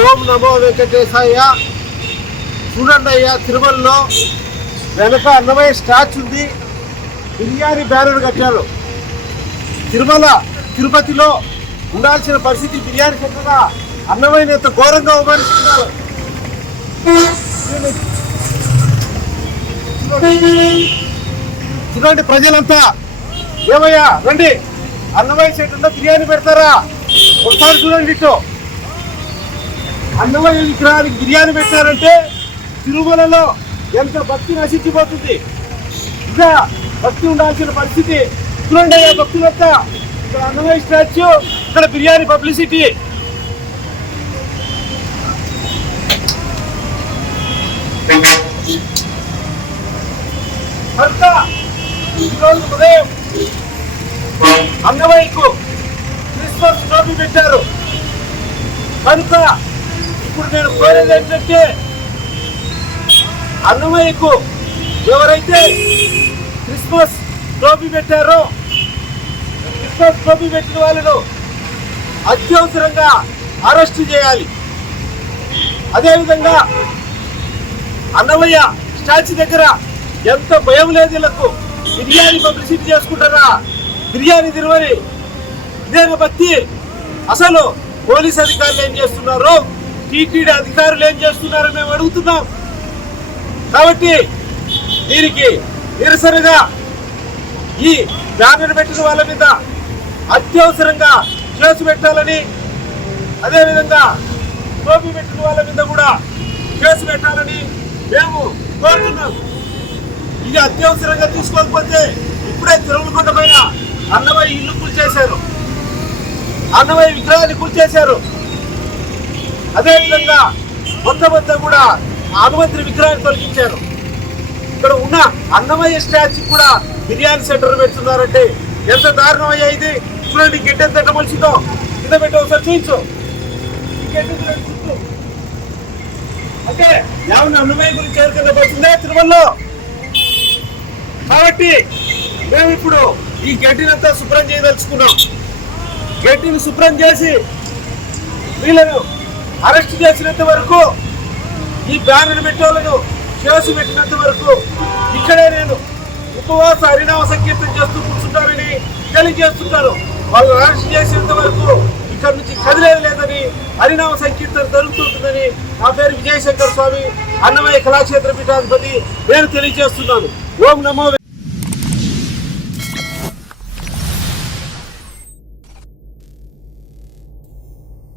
ఓం నమో వెంకటేశాయ. చూడండి తిరుమలలో వెనక అన్నమయ్య స్టాచ్ ఉంది. బిర్యానీ బ్యానర్ కట్టారు. తిరుమల తిరుపతిలో ఉండాల్సిన పరిస్థితి బిర్యానీ సెంటర్ అన్నమయ్య ఎంత ఘోరంగా అవమానిస్తున్నారు. చూడండి ప్రజలంతా. ఏమయ్యా రండి. అన్నమయ్య చెట్టులో బిర్యానీ పెడతారా? ఒకసారి చూడండి ఇటు. అన్నమయ్య విగ్రహానికి బిర్యానీ పెట్టారంటే తిరుమలలో ఎంత భక్తి నశించిపోతుంది. ఇంకా భక్తి ఉండాల్సిన పరిస్థితి. చూడండి అయ్యా భక్తులంతా ఇక్కడ అన్నమయ్య స్టాచ్యూ ఇక్కడ బిర్యానీ పబ్లిసిటీ. కనుక ఈరోజు ఉదయం అన్నమయ్యకు క్రిస్మస్ ట్రోఫీ పెట్టారు. కనుక ఇప్పుడు నేను కోరేది ఏంటంటే అన్నమయ్యకు ఎవరైతే క్రిస్మస్ ట్రోఫీ పెట్టారో క్రిస్మస్ ట్రోఫీ పెట్టిన వాళ్ళను అత్యవసరంగా అరెస్ట్ చేయాలి. అదేవిధంగా అన్నమయ్య స్టాచ్యూ దగ్గర ఎంత భయం లేదు వీళ్ళకు. బిర్యానీ పబ్లిసిటీ చేసుకుంటారా? బిర్యానీ తిరువని ఇదే బట్టి అసలు పోలీస్ అధికారులు ఏం చేస్తున్నారు టీటీడీ అధికారులు ఏం చేస్తున్నారో మేము అడుగుతున్నాం. కాబట్టి దీనికి నిరసనగా ఈ బ్యానర్ పెట్టిన వాళ్ళ మీద అత్యవసరంగా కేసు పెట్టాలని అదేవిధంగా టోపీ పెట్టిన వాళ్ళ మీద కూడా కేసు పెట్టాలని మేము కోరుతున్నాం. ఇది అత్యవసరంగా తీసుకోకపోతే ఇప్పుడే తిరుమలకొండ పైన అన్నమయ్య ఇల్లు కూల్చేశారు. అన్నమయ్య విగ్రహాన్ని కూల్చేశారు. అదేవిధంగా కొత్త వద్ద కూడా హనుమంతుని విగ్రహాన్ని తొలగించారు. ఇక్కడ ఉన్న అన్నమయ్య స్టాచ్యూ కూడా బిర్యానీ సెంటర్ పెడుతున్నారంటే ఎంత దారుణం అయ్యా ఇది? చూడండి గడ్డ ఎంత మనిషితో కింద పెట్టి ఒకసారి చూపించు అంటే ఏమన్నా అన్నమయ్య గురించి ఎవరికైనా తిరుమలలో. కాబట్టి మేము ఇప్పుడు ఈ గడ్డినంతా శుభ్రం చేయదలుచుకున్నాం. గడ్డిని శుభ్రం చేసి వీళ్ళను అరెస్ట్ చేసినంత వరకు ఈ బ్యానర్ పెట్టేవాళ్ళను కేసు పెట్టినంత వరకు ఇక్కడే నేను ఉపవాస హరినామ సంకీర్తం చేస్తూ కూర్చుంటారని తెలియజేస్తుంటారు. వాళ్ళు అరెస్ట్ చేసేంత వరకు ఇక్కడ నుంచి కదిలేదు లేదని హరినామ సంకీర్తన జరుగుతుంటుందని నా పేరు విజయశంకర్ స్వామి అన్నమయ్య కళాక్షేత్ర పీఠాధిపతి నేను తెలియజేస్తున్నాను. ఓం నమో